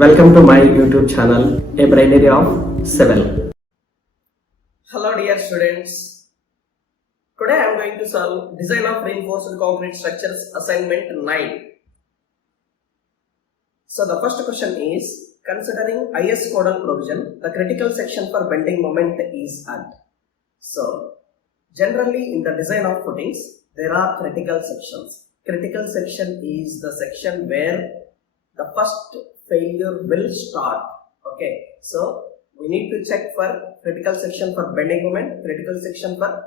Welcome to my YouTube channel, A Binary of Civil. Hello dear students. Today I am going to solve Design of Reinforced Concrete Structures Assignment 9. So the first question is, considering IS codal provision, the critical section for bending moment is at. So generally in the design of footings, there are critical sections. Critical section is the section where the first failure will start. Okay, so we need to check for critical section for bending moment, critical section for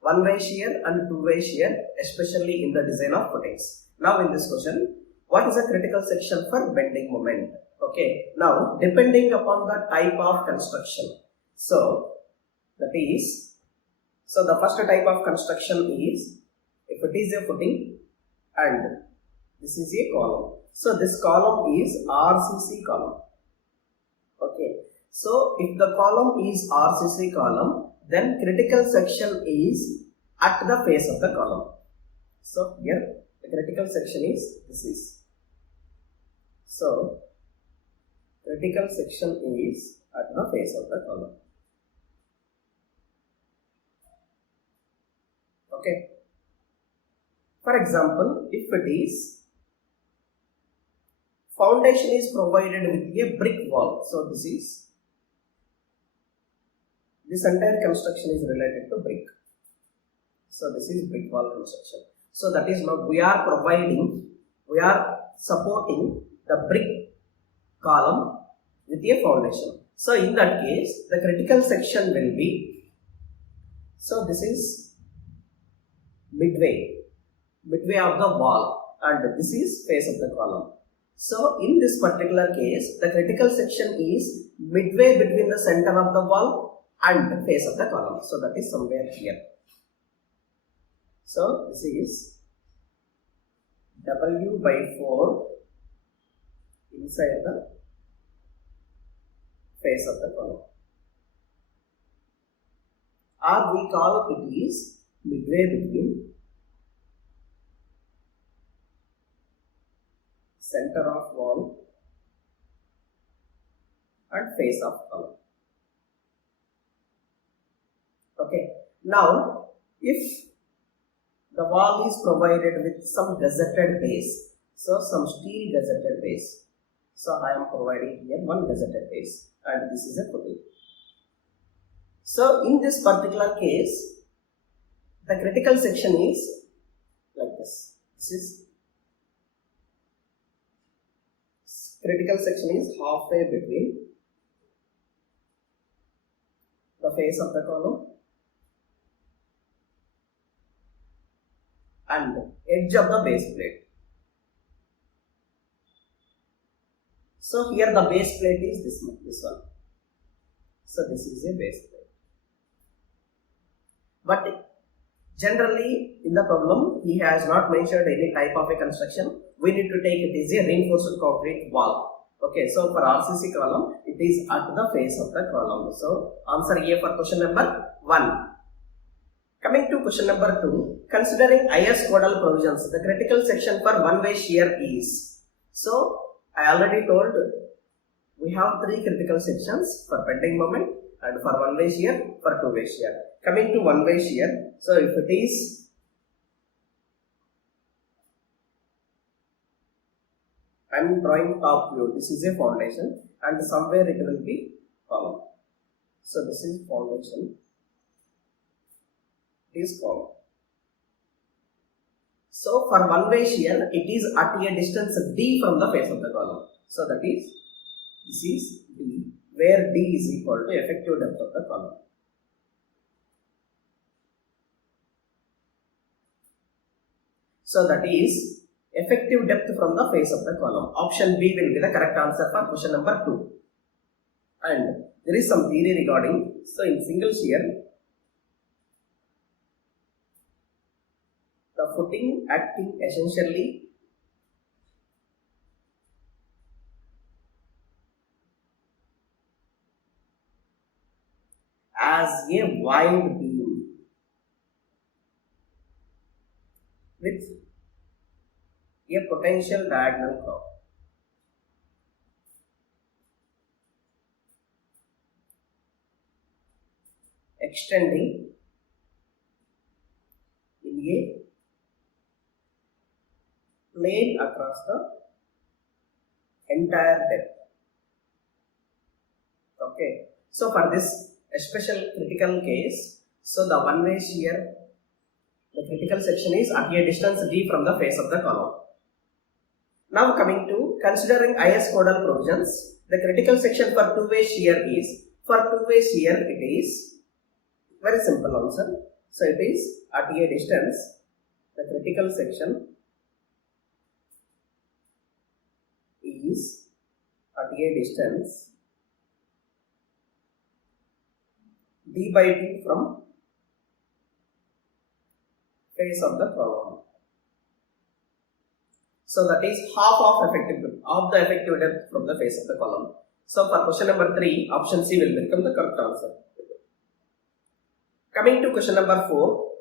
one-way shear and two-way shear, especially in the design of footings. Now in this question, what is a critical section for bending moment? Okay, now depending upon the type of construction. So that is, the first type of construction is, if it is a footing and this is a column. So this column is RCC column. Okay. So if the column is RCC column, then critical section is at the face of the column. So here the critical section is this. So critical section is at the face of the column. Okay. For example, if it is foundation is provided with a brick wall. So this entire construction is related to brick. So this is brick wall construction. So that is now we are supporting the brick column with a foundation. So in that case, the critical section will be, so this is midway of the wall and this is face of the column. So in this particular case, the critical section is midway between the center of the wall and the face of the column. So that is somewhere here. So this is W/4 inside the face of the column. Or we call it is midway between center of wall and face of column. Okay. Now, if the wall is provided with some gusseted base, so some steel gusseted base. So I am providing here one gusseted base, and this is a footing. So in this particular case, the critical section is like this. Critical section is halfway between the face of the column and edge of the base plate. So here the base plate is this one. So this is a base plate. But generally in the problem he has not mentioned any type of a construction. We need to take it as a reinforced concrete wall. Okay, so for RCC column, it is at the face of the column. So answer A for question number 1. Coming to question number 2, considering IS codal provisions, the critical section for one-way shear is. So I already told we have 3 critical sections for bending moment and for one-way shear, for two-way shear. Coming to one-way shear, so if it is I am drawing top view, this is a foundation and somewhere it will be column. So this is foundation, it is column. So for one-way shear, it is at a distance D from the face of the column. So that is, this is D, where D is equal to effective depth of the column. So that is effective depth from the face of the column. Option B will be the correct answer for question number 2. And there is some theory regarding, so in single shear, the footing acting essentially as a wide beam with a potential diagonal curve. extending in a plane across the entire depth. Okay, so for this a special critical case, so the one-way shear, the critical section is at a distance d from the face of the column. Now coming to considering IS codal provisions, the critical section for two-way shear is, for two-way shear it is very simple answer. So it is at a distance, the critical section is at a distance d by 2 from face of the column. So that is half of the effective depth from the face of the column. So for question number 3, option C will become the correct answer. Coming to question number 4,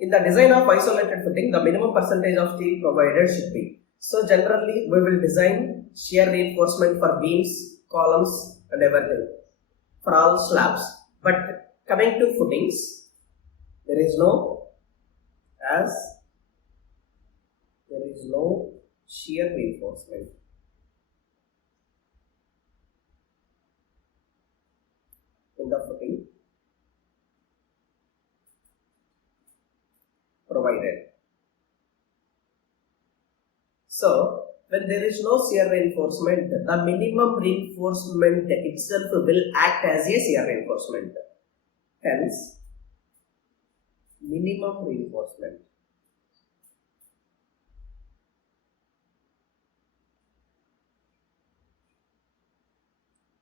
in the design of isolated footing, the minimum percentage of steel provided should be. So generally we will design shear reinforcement for beams, columns and everything, for all slabs. But coming to footings, there is no shear reinforcement. In the footing provided. So when there is no shear reinforcement, the minimum reinforcement itself will act as a shear reinforcement. Hence, minimum reinforcement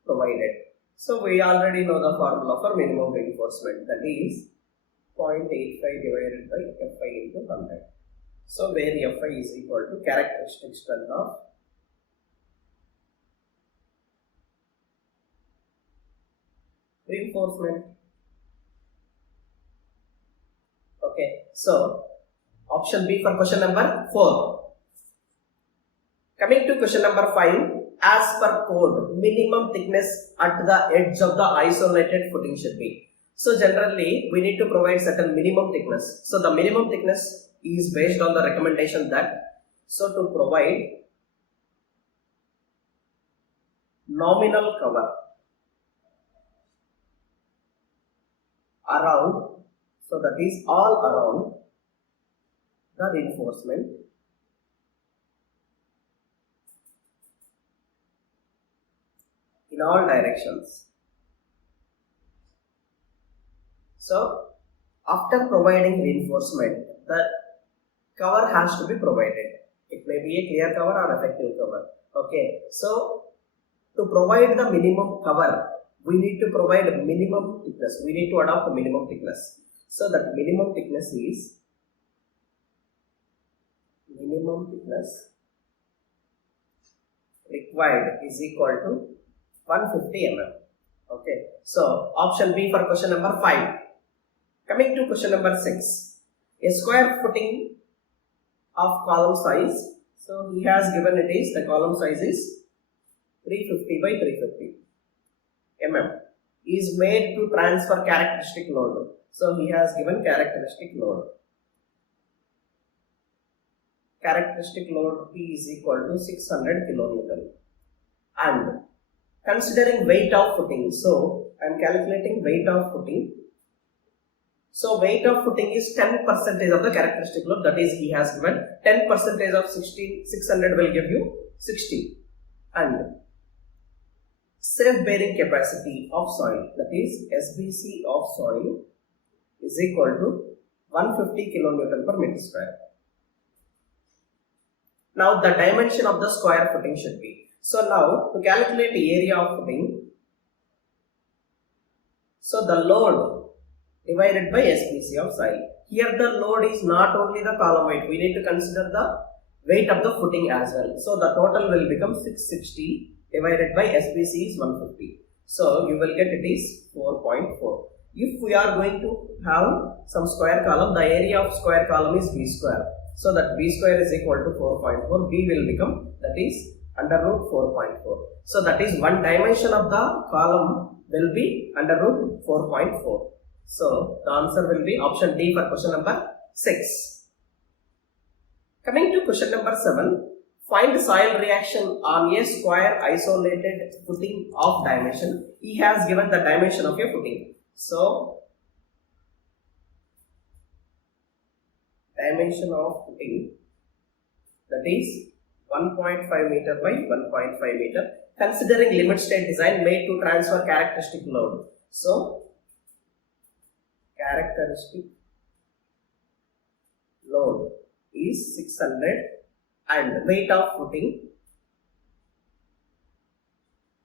provided. So we already know the formula for minimum reinforcement, that is 0.85 divided by Fi into 100. So where Fi is equal to characteristic strength of reinforcement. Okay, so option B for question number 4. Coming to question number 5, as per code, minimum thickness at the edge of the isolated footing should be. So generally we need to provide certain minimum thickness. So the minimum thickness is based on the recommendation that, so to provide nominal cover around, so that is all around the reinforcement, in all directions. So after providing reinforcement, the cover has to be provided. It may be a clear cover or effective cover. Okay, so to provide the minimum cover, we need to provide a minimum thickness. We need to adopt a minimum thickness. So that minimum thickness is required is equal to 150 mm. Okay, so option B for question number 5. Coming to question number 6, a square footing of column size. So he has given it is, the column size is 350 by 350 mm, is made to transfer characteristic load. So he has given characteristic load. Characteristic load P is equal to 600 kilonewton. And considering weight of footing, so I am calculating weight of footing. So weight of footing is 10% of the characteristic load, that is he has given 10% of 600 will give you 60. And safe bearing capacity of soil, that is SBC of soil, is equal to 150 kilonewton per meter square. Now the dimension of the square footing should be. So now to calculate the area of footing, so the load divided by SBC of soil. Here the load is not only the column weight, we need to consider the weight of the footing as well. So the total will become 660 divided by SBC is 150. So you will get it is 4.4. If we are going to have some square column, the area of square column is B square. So that B square is equal to 4.4. B will become, that is under root 4.4. So that is one dimension of the column will be under root 4.4. So the answer will be option D for question number 6. Coming to question number 7. Find soil reaction on a square isolated footing of dimension. He has given the dimension of a footing. So dimension of footing, that is 1.5 meter by 1.5 meter, considering limit state design made to transfer characteristic load. So characteristic load is 600 and weight of footing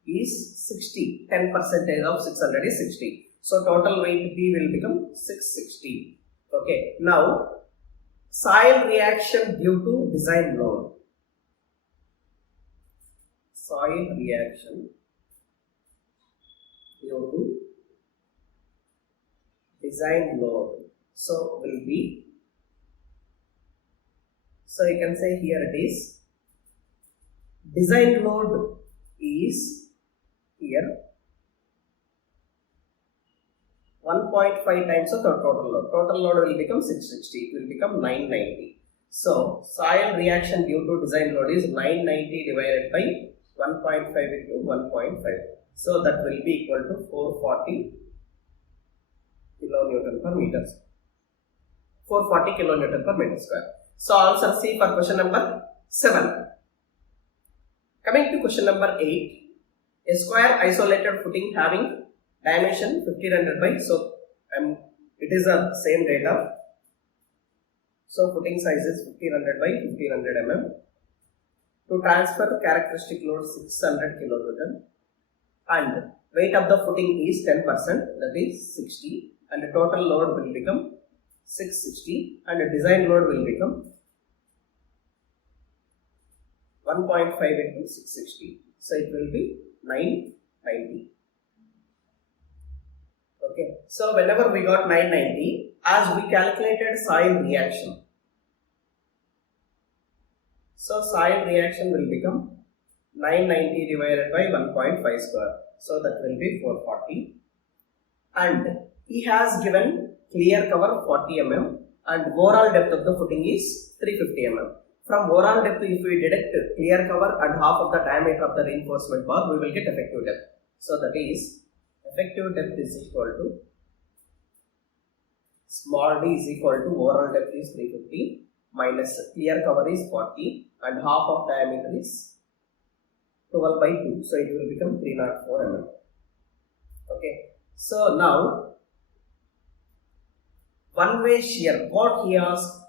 is 60. 10% of 600 is 60. So total weight B will become 660. Okay. Now soil reaction due to design load. Soil reaction due to design load. So will be, so you can say here it is, design load is here 1.5 times of the total load. Total load will become 660. It will become 990. So soil reaction due to design load is 990 divided by 1.5 into 1.5. So that will be equal to 440 kilonewton per meter. 440 kilonewton per meter square. So answer C for question number 7. Coming to question number 8. A square isolated footing having dimension 1500 by, so it is the same data. So footing size is 1500 by 1500 mm. To transfer characteristic load 600 kilonewton and weight of the footing is 10%, that is 60, and the total load will become 660 and the design load will become 1.5 into 660. So it will be 990. Okay. So whenever we got 990, as we calculated soil reaction, so soil reaction will become 990 divided by 1.5 square. So that will be 440. And he has given clear cover 40 mm and overall depth of the footing is 350 mm. From overall depth, if we deduct clear cover and half of the diameter of the reinforcement bar, we will get effective depth. So that is, effective depth is equal to, small d is equal to overall depth is 350 minus clear cover is 40 and half of diameter is 12 by 2. So it will become 304 mm. Okay. So now, one-way shear, what he asked,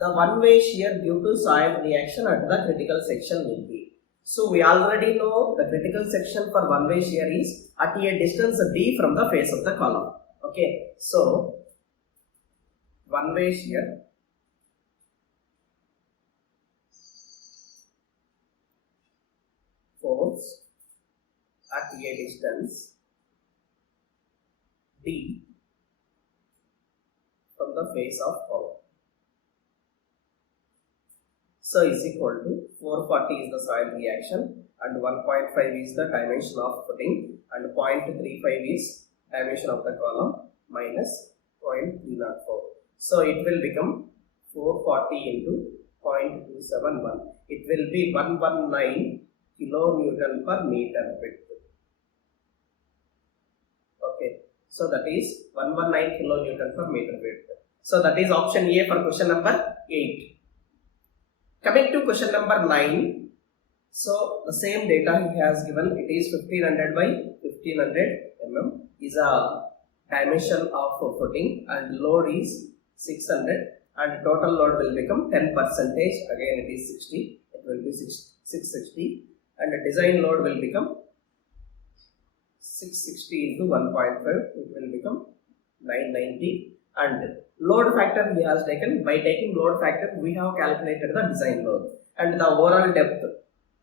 the one-way shear due to soil reaction at the critical section will be. So we already know the critical section for one-way shear is at a distance d from the face of the column. Okay. So one-way shear force at a distance d from the face of column. So is equal to 440 is the soil reaction and 1.5 is the dimension of footing and 0.35 is dimension of the column minus 0.304. So it will become 440 into 0.271. It will be 119 kilonewton per meter width. Okay. So that is 119 kilonewton per meter width. So that is option A for question number 8. Coming to question number 9. So the same data he has given, it is 1500 by 1500 mm is a dimension of footing and load is 600 and total load will become 10%. Again it is 60, it will be 660 and the design load will become 660 into 1.5, it will become 990 and load factor he has taken, by taking load factor we have calculated the design load and the overall depth.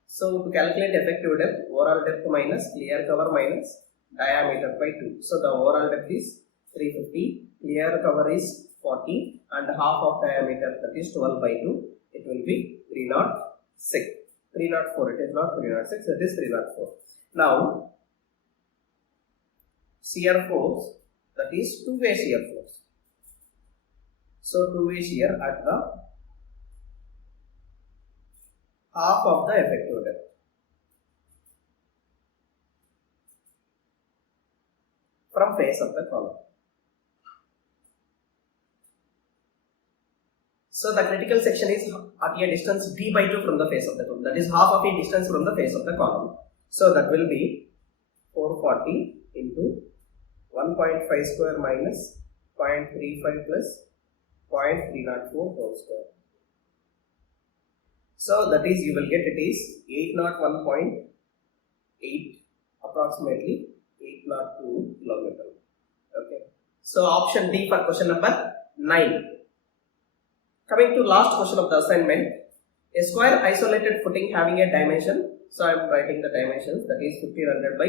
So to calculate effective depth, overall depth minus clear cover minus diameter by 2. So the overall depth is 350, clear cover is 40 and half of diameter, that is 12 by 2, it will be 306. 304. It is not 306. It is 304. Now, shear force, that is two-way shear force. So, two-way shear at the half of the effective depth. From face of the column. So the critical section is at a distance d by 2 from the face of the column. That is half of a distance from the face of the column. So that will be 440 into 1.5 square minus 0.35 plus 0.304 whole square. So that is, you will get it is 801.8 approximately 802 kilometer. Okay. So option D for question number 9. Coming to last question of the assignment, a square isolated footing having a dimension. So I am writing the dimensions, that is 1500 by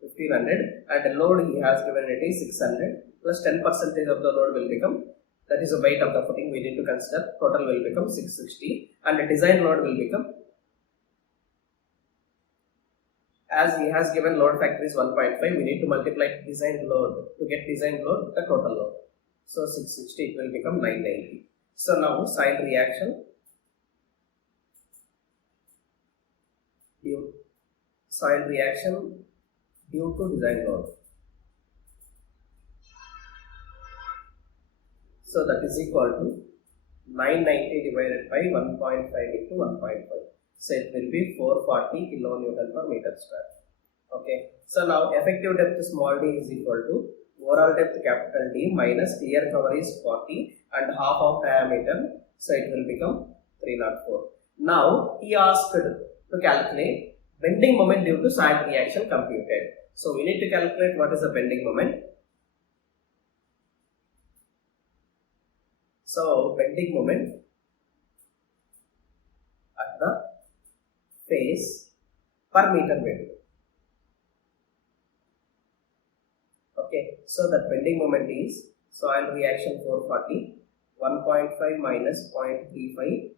1500, and the load he has given it is 600 plus 10% of the load will become, that is the weight of the footing we need to consider, total will become 660, and the design load will become, as he has given load factor is 1.5, we need to multiply design load to get design load, the total load. So 660, it will become 990. So now sign reaction due to design load. So that is equal to 990 divided by 1.5 into 1.5. So it will be 440 kilonewton per meter square. Okay. So now effective depth small d is equal to overall depth capital D minus clear cover is 40 and half of diameter. So it will become 304. Now he asked to calculate bending moment due to sand reaction computed. So we need to calculate what is the bending moment. So bending moment at the face per meter bend. Okay, so that bending moment is soil reaction 440, 1.5 minus 0.35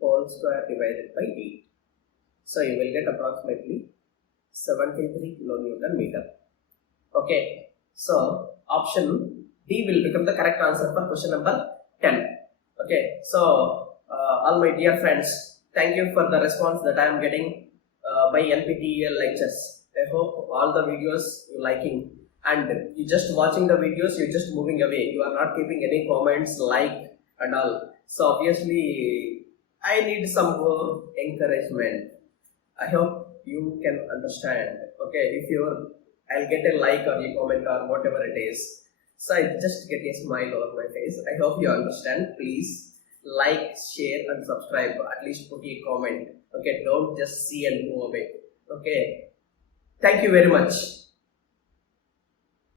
whole square divided by 8. So you will get approximately 73 kilonewton meter. Okay, so option D will become the correct answer for question number 10. Okay, so all my dear friends, thank you for the response that I am getting by NPTEL lectures. I hope all the videos you liking, and you just watching the videos, you just moving away. You are not keeping any comments, like and all. So obviously, I need some more encouragement. I hope you can understand. Okay, if I'll get a like or a comment or whatever it is. So I just get a smile over my face. I hope you understand. Please like, share and subscribe. At least put a comment. Okay, don't just see and move away. Okay. Thank you very much.